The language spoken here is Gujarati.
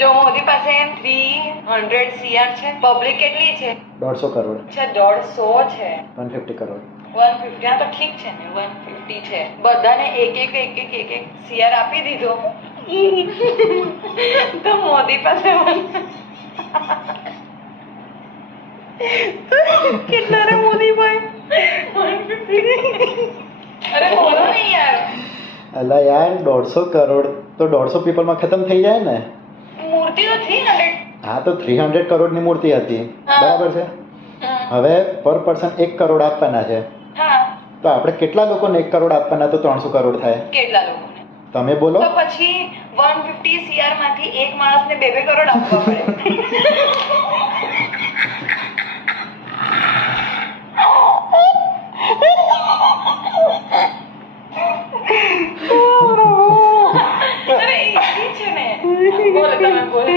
જો મોદી પાસે 300 CR છે, પબ્લિક કેટલી છે? 150 કરોડ. અચ્છા 150 છે. 150 કરોડ. 150 આ તો ઠીક છે ને, 150 છે. બધાને એક CR આપી દીધો તો મોદી પાસે કેટલા રે મોદી ભાઈ? 150. અરે બોલો ને યાર. અલા યાર 150 કરોડ તો 150 પીપલમાં ખતમ થઈ જાય ને. મૂર્તિ તો 300. હા તો 300 કરોડની મૂર્તિ હતી, હા. બરાબર છે. હવે પર પર્સન 1 કરોડ આપવાના છે. હા તો આપણે કેટલા લોકોને 1 કરોડ આપવાના તો 300 કરોડ થાય? કેટલા લોકોને? તમે બોલો. તો પછી 150 CR માંથી એક માણસને 2 કરોડ આપવા પડે. અરે easy છે ને. બોલો તમે બોલો.